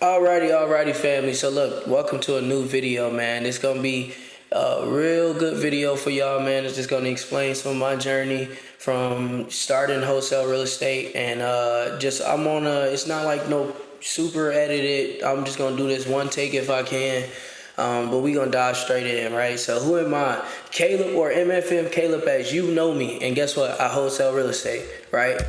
Alrighty, family. So look, welcome to a new video, man. It's gonna be a real good video for y'all, man. It's just gonna explain some of my journey from starting wholesale real estate and just I'm on a. It's not like no super edited. I'm just gonna do this one take if I can. But we gonna dive straight in, right? So who am I? Caleb, or MFM Caleb, as you know me. And guess what? I wholesale real estate, right?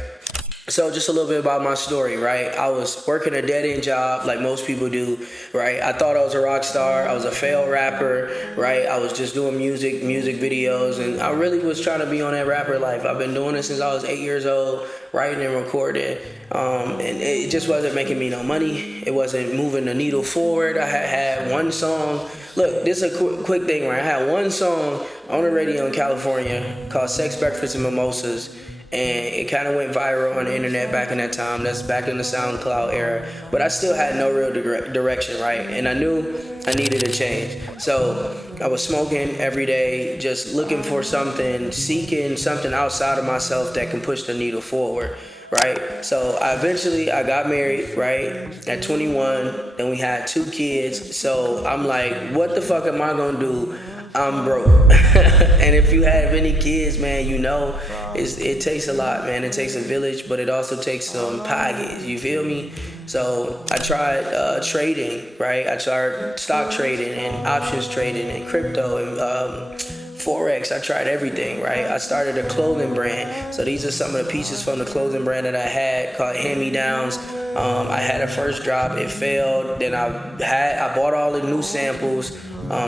So just a little bit about my story, right? I was working a dead-end job like most people do, right? I thought I was a rock star. I was a failed rapper, right? I was just doing music videos, and I really was trying to be on that rapper life. I've been doing it since I was 8 years old, writing and recording, and it just wasn't making me no money. It wasn't moving the needle forward. I had one song. Look, this is a quick thing, right? I had one song on the radio in California called Sex, Breakfast, and Mimosas, and it kind of went viral on the internet back in that time. That's back in the SoundCloud era. But I still had no real direction, right? And I knew I needed a change. So I was smoking every day, just looking for something, seeking something outside of myself that can push the needle forward, right? So I got married, right, at 21, and we had 2 kids. So I'm like, what the fuck am I gonna do? I'm broke. And if you have any kids, man, you know it takes a lot, man. It takes a village, but it also takes some pockets. You feel me? So I tried trading, right? I tried stock trading and options trading and crypto and Forex. I tried everything, right? I started a clothing brand. So these are some of the pieces from the clothing brand that I had called Hand Me Downs. I had a first drop, it failed. Then I bought all the new samples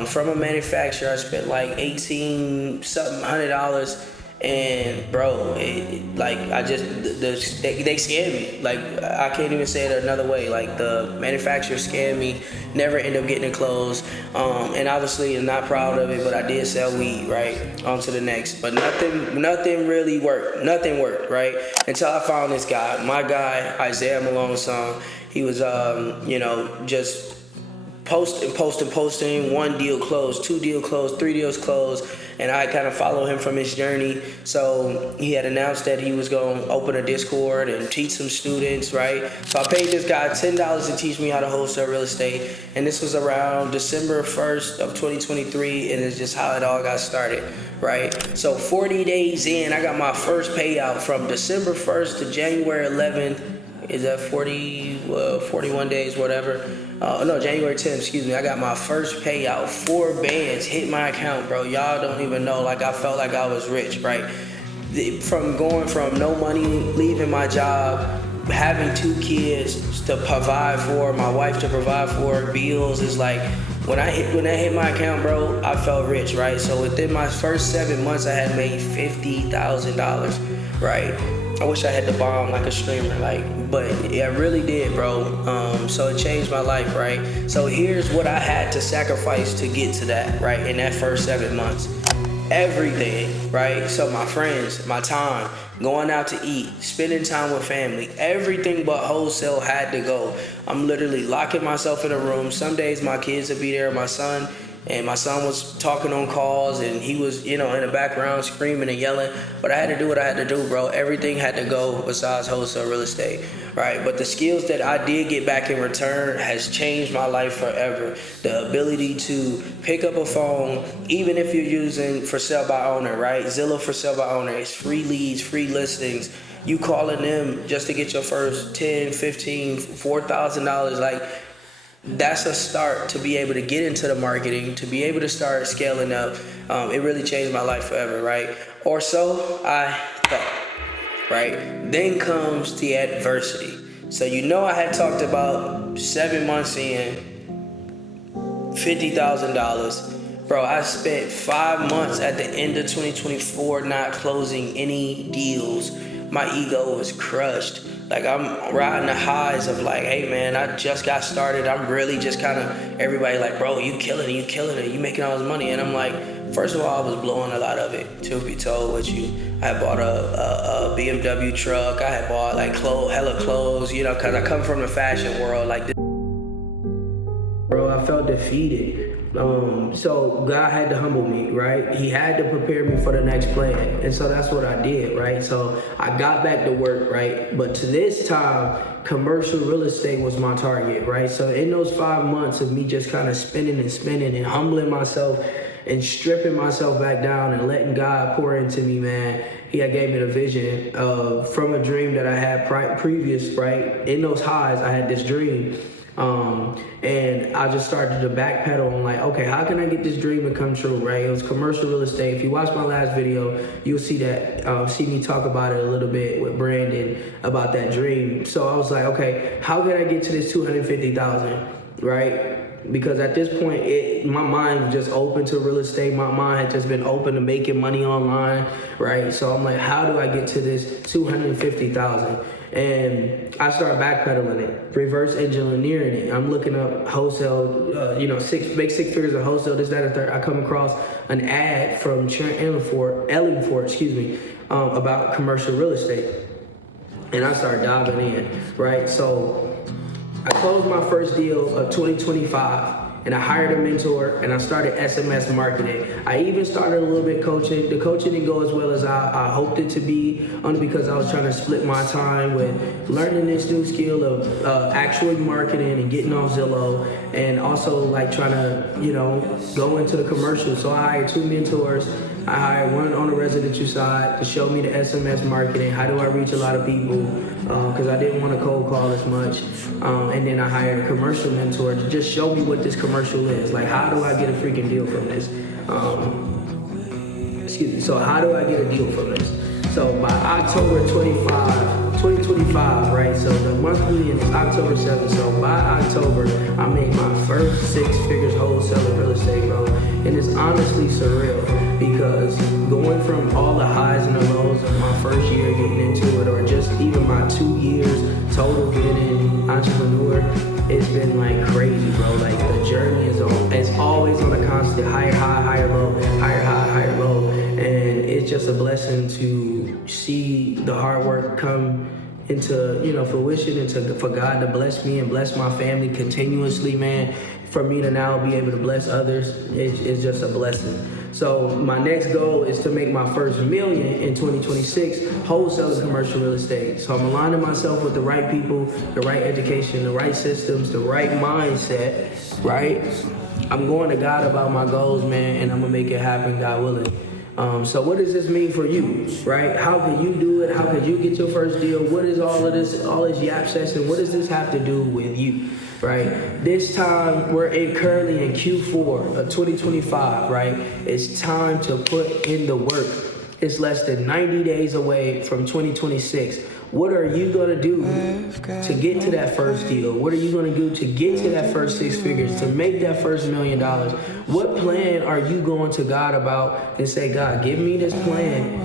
from a manufacturer. I spent like 18 something $100, and bro, they scammed me. Like, I can't even say it another way. Like, the manufacturer scammed me. Never ended up getting it closed. And obviously, I'm not proud of it, but I did sell weed. Right, on to the next. But nothing really worked. Nothing worked. Right, until I found this guy. My guy, Isaiah Malone's song. He was, just posting. 1 deal closed, 2 deal closed, 3 deals closed, and I kind of follow him from his journey. So he had announced that he was going to open a Discord and teach some students, right? So I paid this guy $10 to teach me how to wholesale real estate, and this was around December 1st of 2023, and it's just how it all got started, right? So 40 days in, I got my first payout from December 1st to January 11th. Is that 41 days, whatever. No, January 10th, excuse me. I got my first payout. 4 bands hit my account, bro. Y'all don't even know. Like, I felt like I was rich, right? From going from no money, leaving my job, having 2 kids to provide for, my wife to provide for, bills, is like, when that hit my account, bro, I felt rich, right? So within my first 7 months, I had made $50,000, right? I wish I had the bomb like a streamer, but I really did, bro. So it changed my life, right? So here's what I had to sacrifice to get to that, right? In that first 7 months, everything, right? So my friends, my time, going out to eat, spending time with family, everything but wholesale had to go. I'm literally locking myself in a room. Some days my kids would be there, my son. And my son was talking on calls, and he was, in the background screaming and yelling. But I had to do what I had to do, bro. Everything had to go besides wholesale real estate, right? But the skills that I did get back in return has changed my life forever. The ability to pick up a phone, even if you're using for sale by owner, right? Zillow for sale by owner. It's free leads, free listings. You calling them just to get your first 10, 15, $4,000, like, that's a start to be able to get into the marketing, to be able to start scaling up. It really changed my life forever, right? Or so I thought, right? Then comes the adversity. So I had talked about 7 months in, $50,000. Bro, I spent 5 months at the end of 2024 not closing any deals. My ego was crushed. Like, I'm riding the highs of like, hey man, I just got started. I'm really just kind of, everybody like, bro, you killing it, you making all this money. And I'm like, first of all, I was blowing a lot of it, to be told with you. I had bought a BMW truck. I had bought like hella clothes, cause I come from the fashion world. Like, bro, I felt defeated. So God had to humble me, right? He had to prepare me for the next plan. And so that's what I did, right? So I got back to work, right? But to this time, commercial real estate was my target, right? So in those 5 months of me just kind of spinning and humbling myself and stripping myself back down and letting God pour into me, man, He had gave me the vision from a dream that I had previous, right? In those highs, I had this dream. And I just started to backpedal on like, okay, how can I get this dream to come true, right? It was commercial real estate. If you watch my last video, you'll see that, see me talk about it a little bit with Brandon about that dream. So I was like, okay, how can I get to this 250,000, right? Because at this point, my mind was just open to real estate. My mind had just been open to making money online, right? So I'm like, how do I get to this 250,000? And I started backpedaling it, reverse engineering it. I'm looking up wholesale, make 6 figures of wholesale, this, that, and third. I come across an ad from Trent Ellingford, about commercial real estate. And I started diving in, right? So I closed my first deal of 2025. And I hired a mentor, and I started SMS marketing. I even started a little bit coaching. The coaching didn't go as well as I hoped it to be, only because I was trying to split my time with learning this new skill of actual marketing and getting on Zillow, and also like trying to, go into the commercial. So I hired 2 mentors. I hired one on the residential side to show me the SMS marketing. How do I reach a lot of people? Because I didn't want to cold call as much. And then I hired a commercial mentor to just show me what this commercial is. Like, how do I get a freaking deal from this? So how do I get a deal from this? So by October 2025, right? So the monthly is October 7th. So by October, I made my first 6 figures wholesale in real estate, bro. And it's honestly surreal because going from all the highs and the lows of my first year getting into it, or just even my 2 years total being an entrepreneur, it's been like crazy, bro. Like the journey it's always on a constant higher high, higher low, higher high, higher low. And it's just a blessing to see the hard work come into fruition, and for God to bless me and bless my family continuously, man. For me to now be able to bless others, it's just a blessing. So my next goal is to make my first $1 million in 2026, wholesale and commercial real estate. So I'm aligning myself with the right people, the right education, the right systems, the right mindset, right? I'm going to God about my goals, man, and I'm gonna make it happen, God willing. So what does this mean for you, right? How can you do it? How can you get your first deal? What is all this yap session? What does this have to do with you, right? This time, we're currently in Q4 of 2025, right? It's time to put in the work. It's less than 90 days away from 2026. What are you going to do to get to that first deal? What are you going to do to get to that first 6 figures, to make that first $1 million? What plan are you going to God about and say, God, give me this plan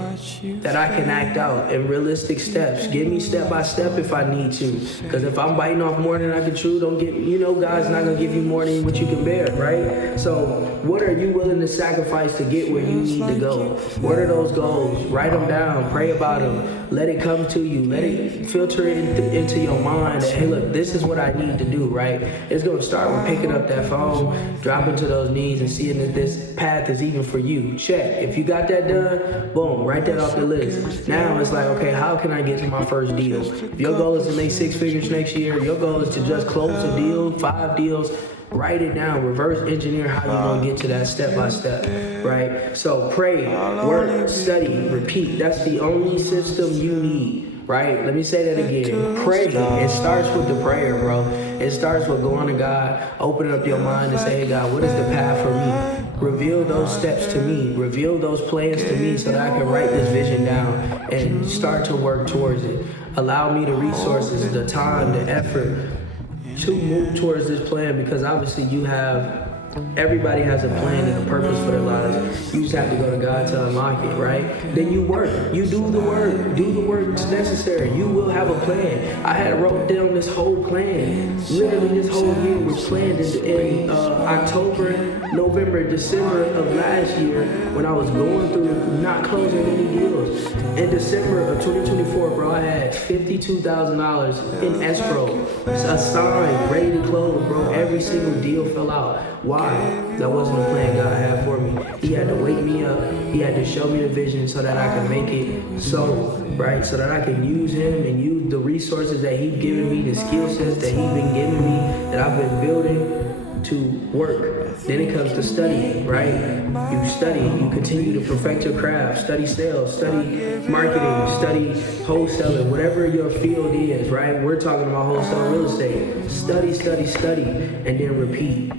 that I can act out in realistic steps. Give me step by step if I need to. Because if I'm biting off more than I can chew, God's not going to give you more than what you can bear, right? So what are you willing to sacrifice to get where you need to go? What are those goals? Write them down. Pray about them. Let it come to you. Let it filter into your mind that, hey, look, this is what I need to do, right? It's going to start with picking up that phone, dropping to those knees, and seeing if this path is even for you. Check. If you got that done, boom, write that off your list. Now it's like, okay, how can I get to my first deal? If your goal is to make 6 figures next year, your goal is to just close a deal, 5 deals, write it down, reverse engineer how you're going to get to that step by step, right? So pray, work, study, repeat. That's the only system you need, right? Let me say that again. Pray. It starts with the prayer, bro. It starts with going to God, opening up your mind and say, hey, God, what is the path for me? Reveal those steps to me. Reveal those plans to me so that I can write this vision down and start to work towards it. Allow me the resources, the time, the effort to move towards this plan, because obviously everybody has a plan and a purpose for their lives. You just have to go to God to unlock it, right? Then you work. You do the work. Do the work that's necessary. You will have a plan. I had wrote down this whole plan. Literally this whole year was planned in October, November, December of last year when I was going through not closing any deals. In December of 2024, bro, I had $52,000 in escrow, assigned, ready to close, bro. Every every single deal fell out. Why? That wasn't the plan God had for me. He had to wake me up. He had to show me the vision so that I can make it so, right? So that I can use him and use the resources that he's given me, the skill sets that he's been giving me, that I've been building to work. Then it comes to studying, right? You study, you continue to perfect your craft, study sales, study marketing, study wholesaling, whatever your field is, right? We're talking about wholesale real estate. Study, study, study, and then repeat.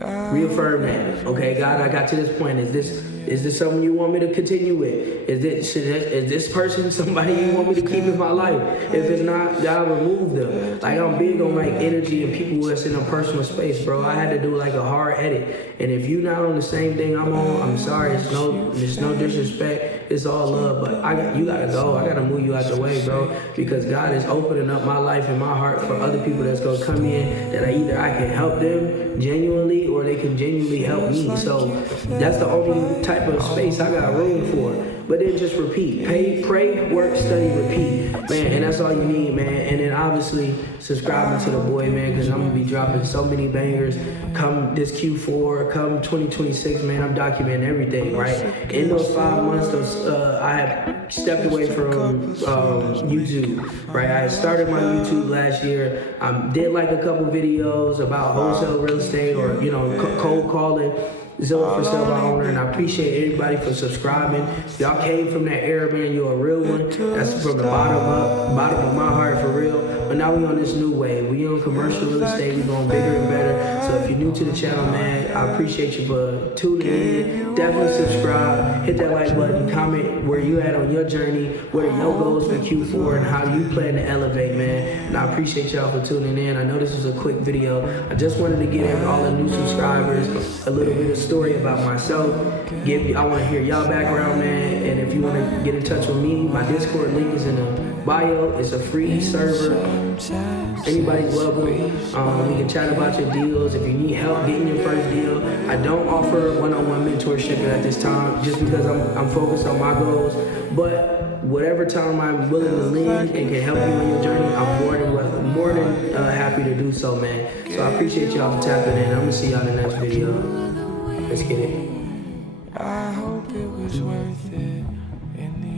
Reaffirm that. Okay, God, I got to this point. Is this something you want me to continue with? Is this person somebody you want me to keep in my life? If it's not, God, remove them. Like, I'm big on like energy and people that's in a personal space, bro. I had to do like a hard edit. And if you're not on the same thing I'm on, I'm sorry. It's no disrespect. It's all love. But you gotta go. I gotta move you out the way, bro. Because God is opening up my life and my heart for other people that's gonna come in that either I can help them genuinely or they can genuinely help me. So that's the only type of space I got room for. But then just repeat. Pray, work, study, repeat. Man, and that's all you need, man. And then obviously subscribing to the boy, man, because I'm going to be dropping so many bangers. Come this Q4, come 2026, man, I'm documenting everything, right? In those 5 months, I have stepped away from YouTube, right? I started my YouTube last year. I did like a couple videos about wholesale real estate or, cold calling. Zillow for sale by owner, and I appreciate everybody for subscribing. Y'all came from that era, man. You're a real one. That's from the bottom of my heart, for real. But now we on this new wave. We on commercial real estate. We going bigger and better. So if you're new to the channel, man, I appreciate you for tuning in. Definitely subscribe. Hit that like button. Comment where you at on your journey. What are your goals for Q4 and how you plan to elevate, man. And I appreciate y'all for tuning in. I know this was a quick video. I just wanted to give all the new subscribers a little bit of story about myself. I want to hear y'all background, man. And if you want to get in touch with me, my Discord link is in the bio. It's a free server. Anybody's welcome. We can chat about your deals. If you need help getting your first deal, I don't offer one-on-one mentorship at this time, just because I'm focused on my goals. But whatever time I'm willing to lend and can help you on your journey, I'm more than happy to do so, man. So I appreciate y'all for tapping in. I'm gonna see y'all in the next video. Let's get it. I hope it was worth it in the